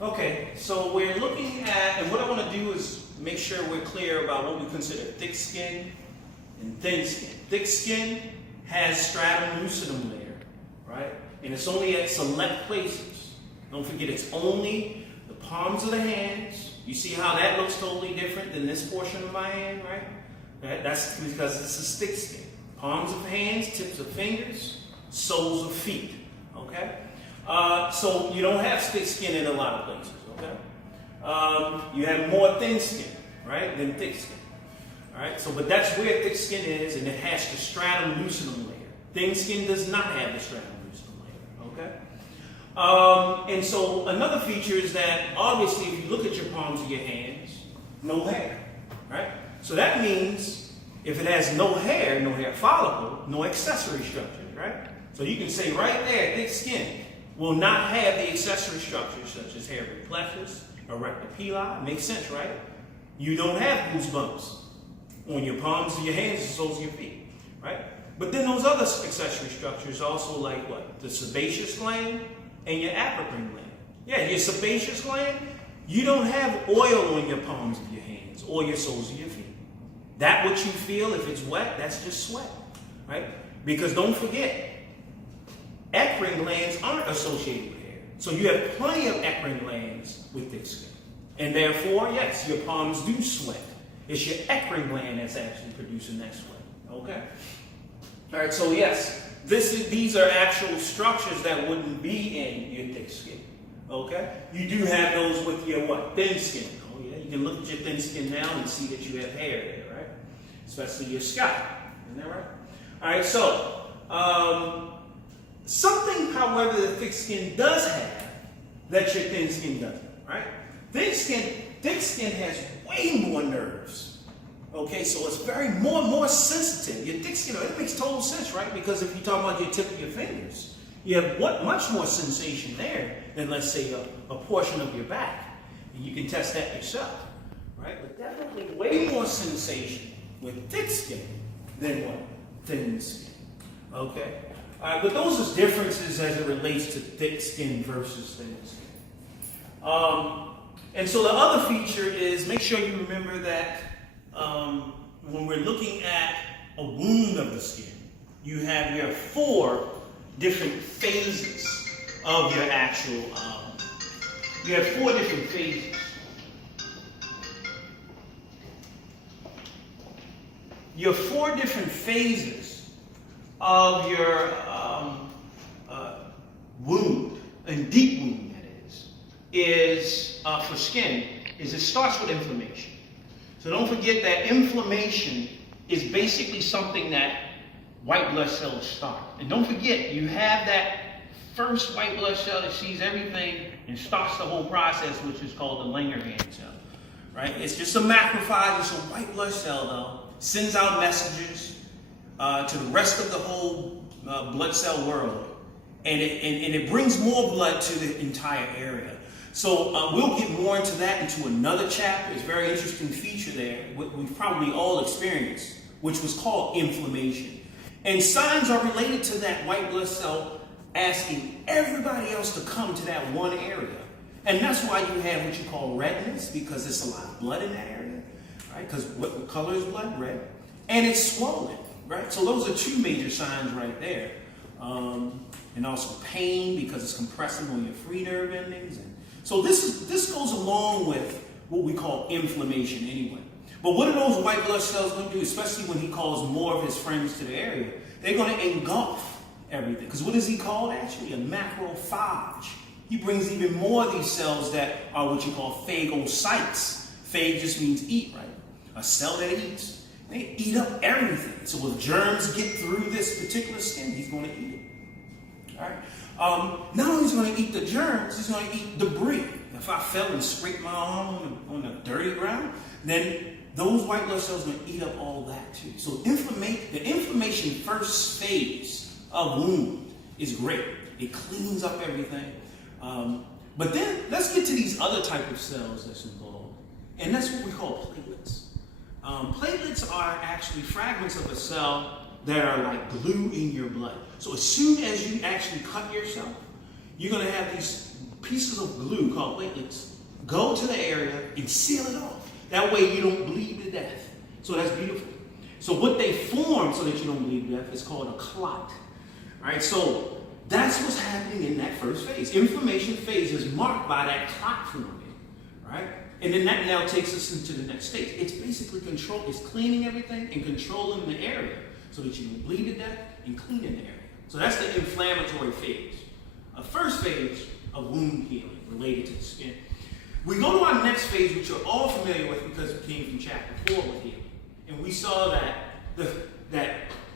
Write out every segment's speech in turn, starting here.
Okay, so we're looking at, and what I want to do is make sure we're clear about what we consider thick skin and thin skin. Thick skin has stratum lucidum layer, right? And it's only at select places. Don't forget, it's only the palms of the hands. You see how that looks totally different than this portion of my hand, right? That's because this is thick skin. Palms of hands, tips of fingers, soles of feet, okay? So you don't have thick skin in a lot of places, okay? You have more thin skin, right, than thick skin. All right, so but that's where thick skin is, and it has the stratum lucidum layer. Thin skin does not have the stratum lucidum layer, okay? And so another feature is that obviously if you look at your palms of your hands, no hair, right? So that means if it has no hair follicle, no accessory structures, right? So you can say right there, thick skin will not have the accessory structures such as hair plexus, erector pili. Makes sense, right? You don't have goosebumps on your palms of your hands and soles of your feet, right? But then those other accessory structures also like what? The sebaceous gland and your apocrine gland. Yeah, your sebaceous gland, you don't have oil on your palms of your hands or your soles of your feet. That what you feel, if it's wet, that's just sweat, right? Because don't forget, eccrine glands aren't associated with hair. So you have plenty of eccrine glands with thick skin. And therefore, yes, your palms do sweat. It's your eccrine gland that's actually producing that sweat, okay? All right, so yes, these are actual structures that wouldn't be in your thick skin, okay? You do have those with your what? Thin skin. Oh yeah, you can look at your thin skin now and see that you have hair there, right? Especially your scalp, isn't that right? All right, so something, however, that thick skin does have that your thin skin doesn't, right? Thick skin has way more nerves. Okay, so it's more sensitive. Your thick skin, it makes total sense, right? Because if you talk about your tip of your fingers, you have much more sensation there than, let's say, a portion of your back. And you can test that yourself, right? But definitely way more sensation with thick skin than what? Thin skin. Okay? But those are differences as it relates to thick skin versus thin skin. And so the other feature is make sure you remember that when we're looking at a wound of the skin, you have your 4 different phases of your actual, you have 4 different phases. Your 4 different phases of your wound, and deep wound that is for skin, is it starts with inflammation. So don't forget that inflammation is basically something that white blood cells start. And don't forget, you have that first white blood cell that sees everything and starts the whole process, which is called the Langerhans cell, right? It's just a macrophage, it's a white blood cell though, sends out messages to the rest of the whole blood cell world. And it brings more blood to the entire area. So we'll get more into that into another chapter. It's a very interesting feature there, we've probably all experienced, which was called inflammation. And signs are related to that white blood cell asking everybody else to come to that one area. And that's why you have what you call redness, because there's a lot of blood in that area, right? Because what color is blood? Red. And it's swollen, right? So those are 2 major signs right there. And also pain, because it's compressing on your free nerve endings. And so this goes along with what we call inflammation anyway. But what are those white blood cells going to do, especially when he calls more of his friends to the area? They're going to engulf everything. Because what is he called actually? A macrophage. He brings even more of these cells that are what you call phagocytes. Phage just means eat, right? A cell that eats. They eat up everything. So if germs get through this particular skin, he's going to eat it. All right. Not only is he going to eat the germs, he's going to eat debris. If I fell and scraped my arm on the dirty ground, then those white blood cells are going to eat up all that too. So the inflammation first phase of wound is great. It cleans up everything. But then let's get to these other type of cells that's involved. And that's what we call platelets. Platelets are actually fragments of a cell that are like glue in your blood. So as soon as you actually cut yourself, you're going to have these pieces of glue called platelets go to the area and seal it off. That way you don't bleed to death. So that's beautiful. So what they form so that you don't bleed to death is called a clot. All right, so that's what's happening in that first phase. Inflammation phase is marked by that clot forming, right? And then that now takes us into the next stage. It's basically it's cleaning everything and controlling the area so that you don't bleed to death and cleaning the area. So that's the inflammatory phase. A first phase of wound healing related to the skin. We go to our next phase, which you're all familiar with because it came from chapter 4 with healing. And we saw that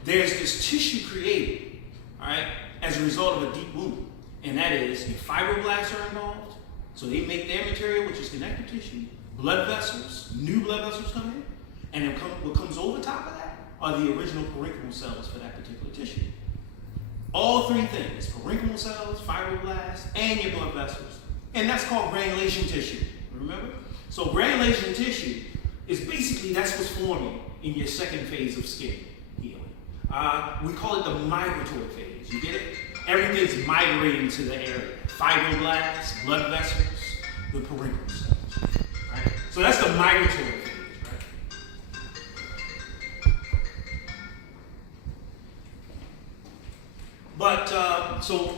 there's this tissue created, all right, as a result of a deep wound. And that is the fibroblasts are involved. So they make their material, which is connective tissue, blood vessels, new blood vessels come in. And then what comes over top of that are the original parenchymal cells for that particular tissue. All three things, parenchymal cells, fibroblasts, and your blood vessels. And that's called granulation tissue, remember? So granulation tissue is basically, that's what's forming in your second phase of skin healing. We call it the migratory phase, you get it? Everything's migrating to the area. Fibroblasts, blood vessels, the parenchymal cells, right? So that's the migratory phase. But, so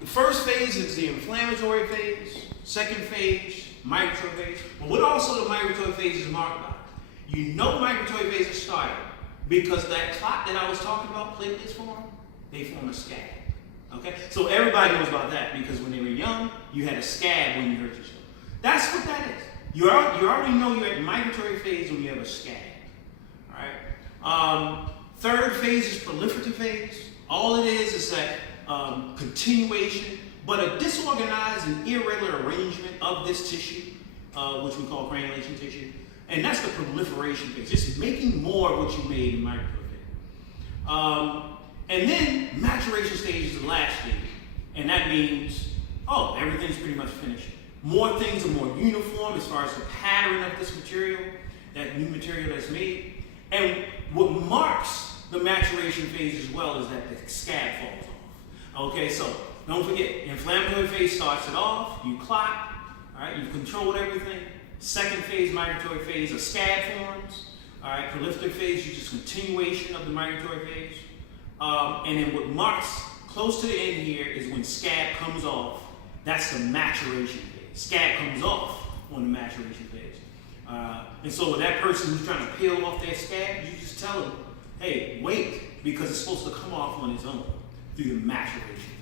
the first phase is the inflammatory phase, second phase, migratory phase. But what also the migratory phase is marked by? You know migratory phase is started because that clot that I was talking about, platelets form, they form a scab. Okay? So everybody knows about that because when they were young, you had a scab when you hurt yourself. That's what that is. You already know you're at migratory phase when you have a scab. All right? Third phase is proliferative phase. All it is that continuation, but a disorganized and irregular arrangement of this tissue, which we call granulation tissue, and that's the proliferation phase, just making more of what you made in migratory phase. And then maturation stage is the last stage, and that means, oh, everything's pretty much finished. More things are more uniform as far as the pattern of this material, that new material that's made, and what marks the maturation phase as well is that the scab falls off. Okay, so don't forget, inflammatory phase starts it off, you clot, all right, you've controlled everything. Second phase, migratory phase, a scab forms. All right, proliferative phase, you just continuation of the migratory phase. And then what marks close to the end here is when scab comes off. That's the maturation phase. Scab comes off on the maturation phase. And so that person who's trying to peel off their scab, you just tell them, hey, wait, because it's supposed to come off on its own through the maturation.